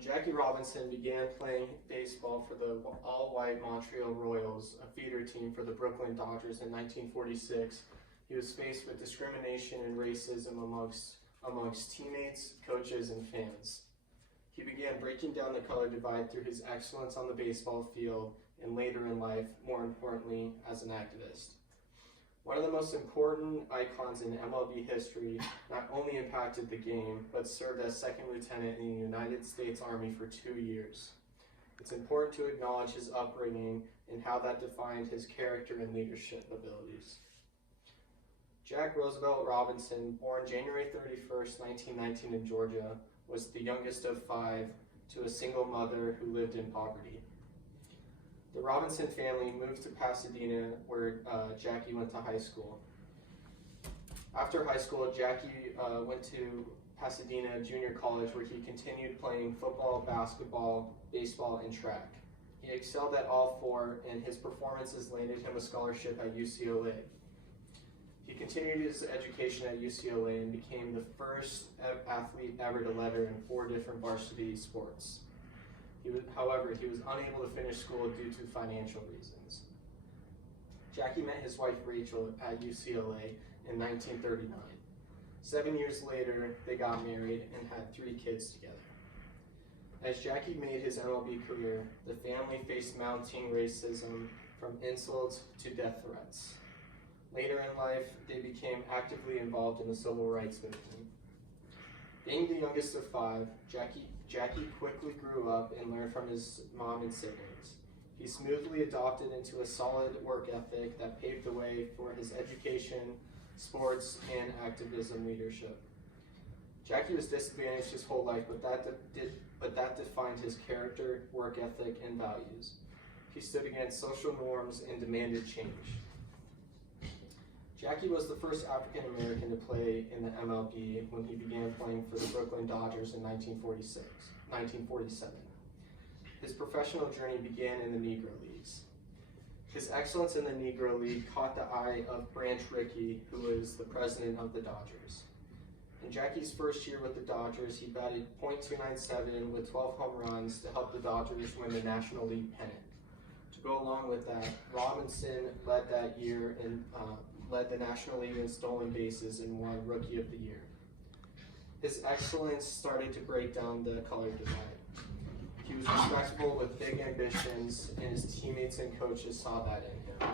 Jackie Robinson began playing baseball for the all-white Montreal Royals, a feeder team for the Brooklyn Dodgers in 1946, he was faced with discrimination and racism amongst teammates, coaches, and fans. He began breaking down the color divide through his excellence on the baseball field and later in life, more importantly, as an activist. One of the most important icons in MLB history not only impacted the game, but served as second lieutenant in the United States Army for 2 years. It's important to acknowledge his upbringing and how that defined his character and leadership abilities. Jack Roosevelt Robinson, born January 31st, 1919 in Georgia, was the youngest of 5 to a single mother who lived in poverty. The Robinson family moved to Pasadena, where Jackie went to high school. After high school, Jackie went to Pasadena Junior College, where he continued playing football, basketball, baseball, and track. He excelled at all 4, and his performances landed him a scholarship at UCLA. He continued his education at UCLA and became the first athlete ever to letter in 4 different varsity sports. However, he was unable to finish school due to financial reasons. Jackie met his wife Rachel at UCLA in 1939. 7 years later, they got married and had 3 kids together. As Jackie made his MLB career, the family faced mounting racism from insults to death threats. Later in life, they became actively involved in the civil rights movement. Being the youngest of 5, Jackie quickly grew up and learned from his mom and siblings. He smoothly adopted into a solid work ethic that paved the way for his education, sports, and activism leadership. Jackie was disadvantaged his whole life, but that defined his character, work ethic, and values. He stood against social norms and demanded change. Jackie was the first African American to play in the MLB when he began playing for the Brooklyn Dodgers in 1947. His professional journey began in the Negro Leagues. His excellence in the Negro League caught the eye of Branch Rickey, who was the president of the Dodgers. In Jackie's first year with the Dodgers, he batted .297 with 12 home runs to help the Dodgers win the National League pennant. To go along with that, Robinson led that year and led the National League in stolen bases and won Rookie of the Year. His excellence started to break down the color divide. He was respectable with big ambitions, and his teammates and coaches saw that in him.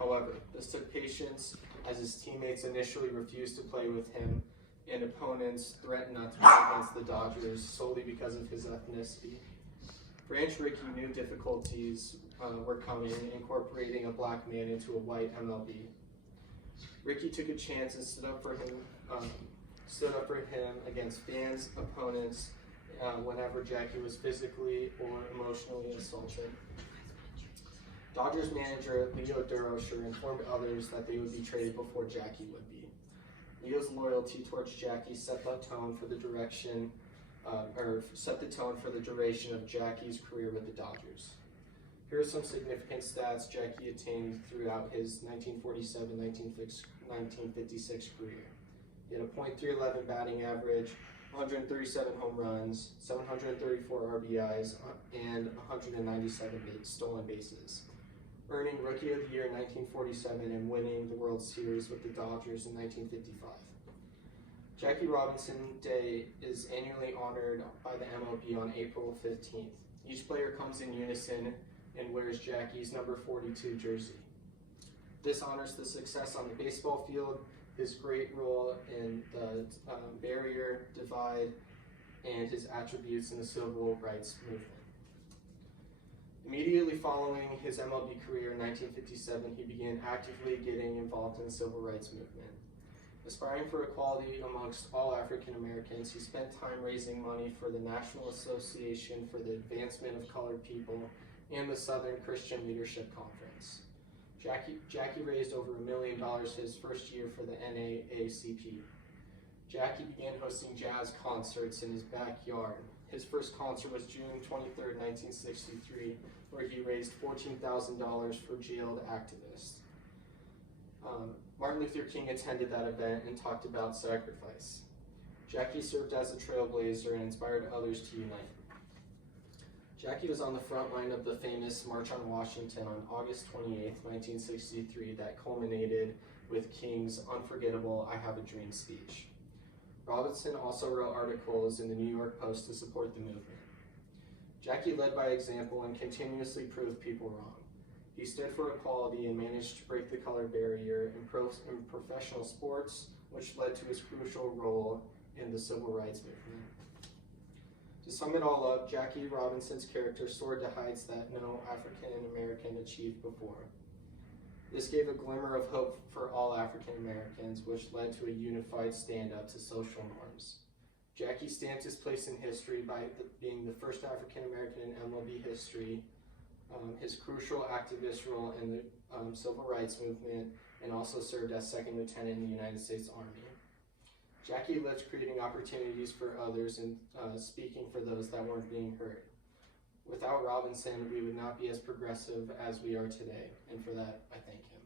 However, this took patience, as his teammates initially refused to play with him, and opponents threatened not to play against the Dodgers solely because of his ethnicity. Branch Rickey knew difficulties were coming, incorporating a black man into a white MLB. Rickey took a chance and stood up for him against fans, opponents, whenever Jackie was physically or emotionally assaulted. Dodgers manager Leo Durocher informed others that they would be traded before Jackie would be. Leo's loyalty towards Jackie set the tone for the duration of Jackie's career with the Dodgers. Here are some significant stats Jackie attained throughout his 1947-1956 career. He had a .311 batting average, 137 home runs, 734 RBIs, and 197 stolen bases, earning Rookie of the Year in 1947 and winning the World Series with the Dodgers in 1955. Jackie Robinson Day is annually honored by the MLB on April 15th. Each player comes in unison and wears Jackie's number 42 jersey. This honors the success on the baseball field, his great role in the barrier divide, and his attributes in the civil rights movement. Immediately following his MLB career in 1957, he began actively getting involved in the civil rights movement. Aspiring for equality amongst all African Americans, he spent time raising money for the National Association for the Advancement of Colored People and the Southern Christian Leadership Conference. Jackie raised over $1 million his first year for the NAACP. Jackie began hosting jazz concerts in his backyard. His first concert was June 23, 1963, where he raised $14,000 for jailed activists. Martin Luther King attended that event and talked about sacrifice. Jackie served as a trailblazer and inspired others to unite. Jackie was on the front line of the famous March on Washington on August 28, 1963, that culminated with King's unforgettable I Have a Dream speech. Robinson also wrote articles in the New York Post to support the movement. Jackie led by example and continuously proved people wrong. He stood for equality and managed to break the color barrier in professional sports, which led to his crucial role in the civil rights movement. To sum it all up, Jackie Robinson's character soared to heights that no African American achieved before. This gave a glimmer of hope for all African Americans, which led to a unified stand-up to social norms. Jackie stamped his place in history by being the first African American in MLB history, his crucial activist role in the civil rights movement, and also served as second lieutenant in the United States Army. Jackie lived creating opportunities for others and speaking for those that weren't being heard. Without Robinson, we would not be as progressive as we are today, and for that, I thank him.